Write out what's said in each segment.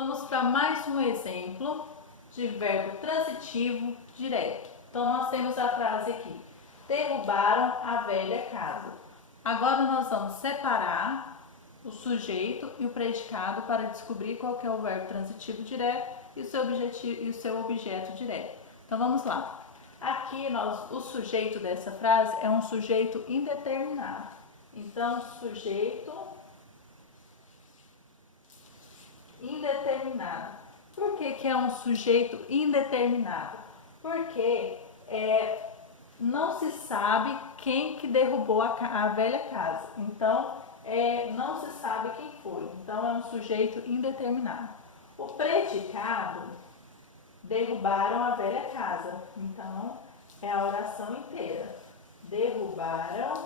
Vamos para mais um exemplo de verbo transitivo direto. Então, nós temos a frase aqui: derrubaram a velha casa. Agora nós vamos separar o sujeito e o predicado para descobrir qual que é o verbo transitivo direto e o seu objeto direto. Então, vamos lá. Aqui, o sujeito dessa frase é um sujeito indeterminado. Então, sujeito indeterminado. Por que é um sujeito indeterminado? Porque não se sabe quem que derrubou a velha casa. Então, não se sabe quem foi. Então, é um sujeito indeterminado. O predicado: derrubaram a velha casa. Então, é a oração inteira. Derrubaram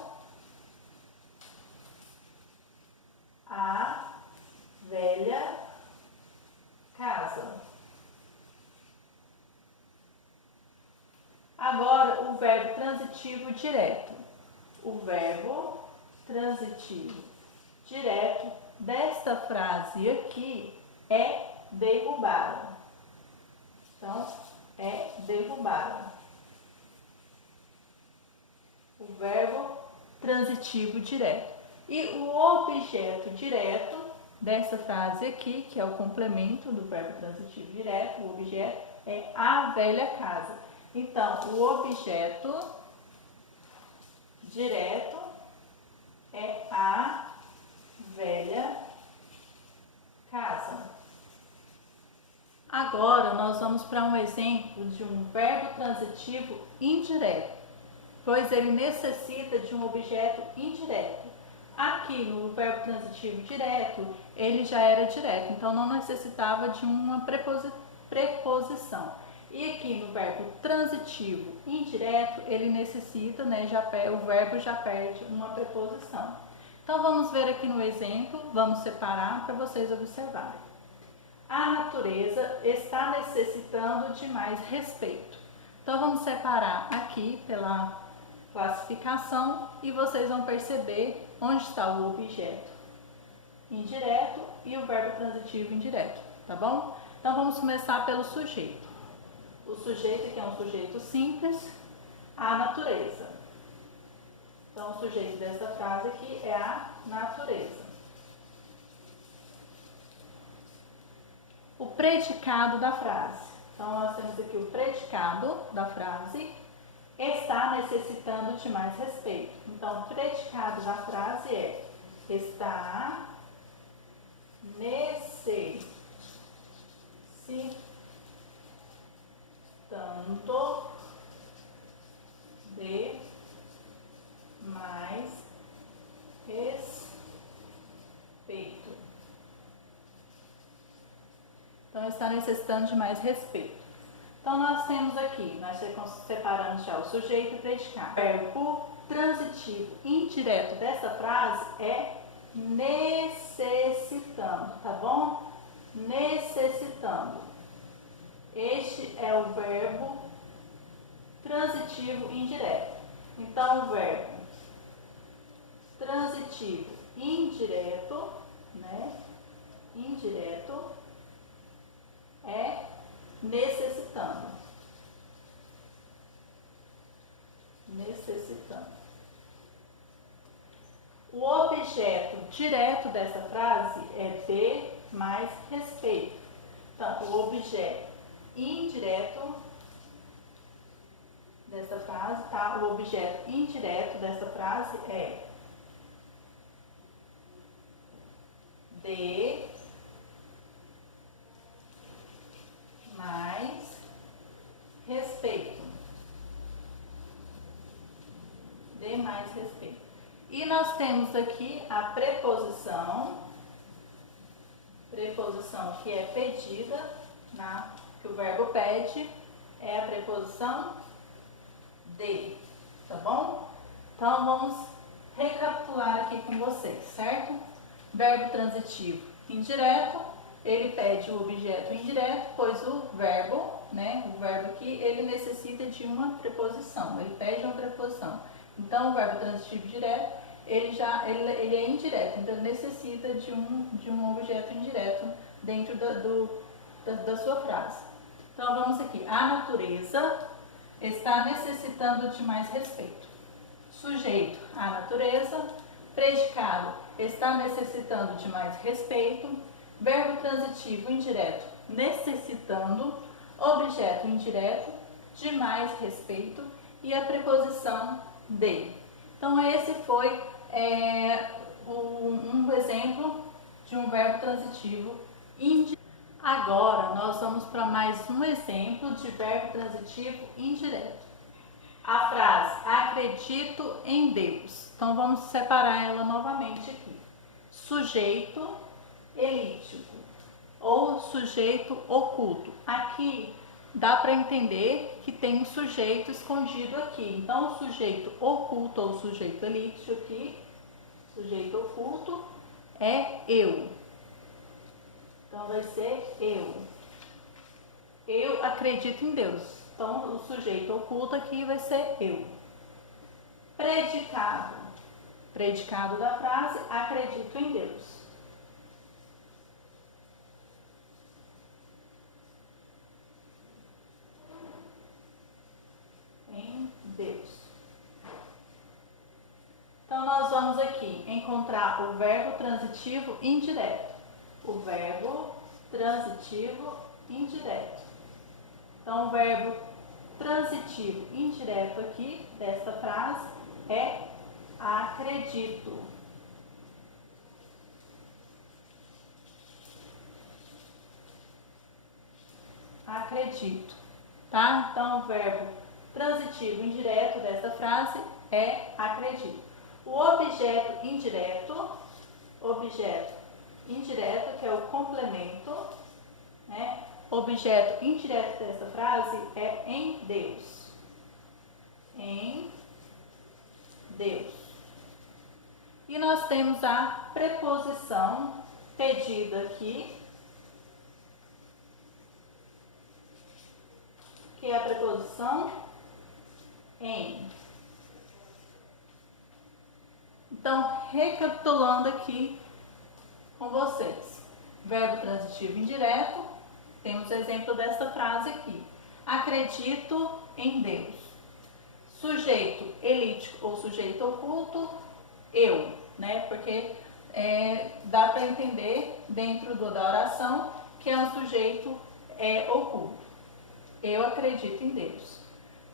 a velha casa. Agora, o verbo transitivo direto. O verbo transitivo direto desta frase aqui é derrubaram. Então, é derrubaram. O verbo transitivo direto. E o objeto direto dessa frase aqui, que é o complemento do verbo transitivo direto, o objeto é a velha casa. Então, o objeto direto é a velha casa. Agora, nós vamos para um exemplo de um verbo transitivo indireto, pois ele necessita de um objeto indireto. Aqui no verbo transitivo direto, ele já era direto, então não necessitava de uma preposição. E aqui no verbo transitivo indireto, ele necessita, o verbo já perde uma preposição. Então vamos ver aqui no exemplo, vamos separar para vocês observarem. A natureza está necessitando de mais respeito. Então vamos separar aqui pela classificação e vocês vão perceber onde está o objeto indireto e o verbo transitivo indireto, tá bom? Então vamos começar pelo sujeito. O sujeito aqui é um sujeito simples, a natureza. Então o sujeito dessa frase aqui é a natureza. O predicado da frase. Então nós temos aqui o predicado da frase: está necessitando de mais respeito. Então, o predicado da frase é: está necessitando de mais respeito. Então, está necessitando de mais respeito. Então, nós temos aqui, nós separamos já o sujeito e o predicado. O verbo transitivo indireto dessa frase é necessitando, tá bom? Necessitando. Este é o verbo transitivo indireto. Então, o verbo transitivo indireto, indireto é necessitando. Necessitando. O objeto direto dessa frase é de mais respeito. Então, o objeto indireto dessa frase, tá? O objeto indireto dessa frase é de mais respeito. De mais respeito. E nós temos aqui a preposição que é pedida, que o verbo pede, é a preposição de, tá bom? Então vamos recapitular aqui com vocês, certo? Verbo transitivo indireto, ele pede o objeto indireto, pois o verbo, o verbo aqui, ele necessita de uma preposição, ele pede uma preposição. Então, o verbo transitivo direto, ele é indireto, então ele necessita de um objeto indireto dentro da sua frase. Então vamos aqui. A natureza está necessitando de mais respeito. Sujeito, a natureza. Predicado, está necessitando de mais respeito. Verbo transitivo indireto, necessitando. Objeto indireto, de mais respeito. E a preposição de. Então esse foi um exemplo de um verbo transitivo indireto. Agora nós vamos para mais um exemplo de verbo transitivo indireto. A frase acredito em Deus. Então vamos separar ela novamente aqui. Sujeito elíptico ou sujeito oculto. Aqui dá para entender que tem um sujeito escondido aqui. Então o sujeito oculto ou sujeito elíptico aqui, sujeito oculto, é eu. Então vai ser eu. Eu acredito em Deus. Então o sujeito oculto aqui vai ser eu. Predicado. Predicado da frase, acredito em Deus. Em Deus. Então nós vamos aqui encontrar o verbo transitivo indireto. O verbo transitivo indireto. Então, o verbo transitivo indireto aqui desta frase é acredito. Acredito, tá? Então, o verbo transitivo indireto desta frase é acredito. O objeto indireto, que é o complemento, né? Objeto indireto dessa frase é em Deus. Em Deus. E nós temos a preposição pedida aqui, que é a preposição em. Então, recapitulando aqui com vocês. Verbo transitivo indireto. Temos o exemplo desta frase aqui. Acredito em Deus. Sujeito elíptico ou sujeito oculto, eu, né? Porque dá para entender dentro da oração que é um sujeito oculto. Eu acredito em Deus.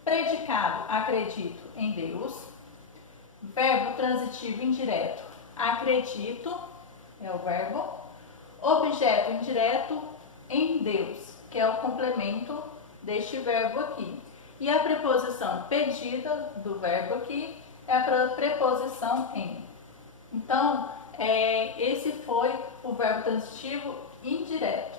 Predicado, acredito em Deus. Verbo transitivo indireto, acredito, é o verbo. Objeto indireto, em Deus, que é o complemento deste verbo aqui. E a preposição pedida do verbo aqui é a preposição em. Então, esse foi o verbo transitivo indireto.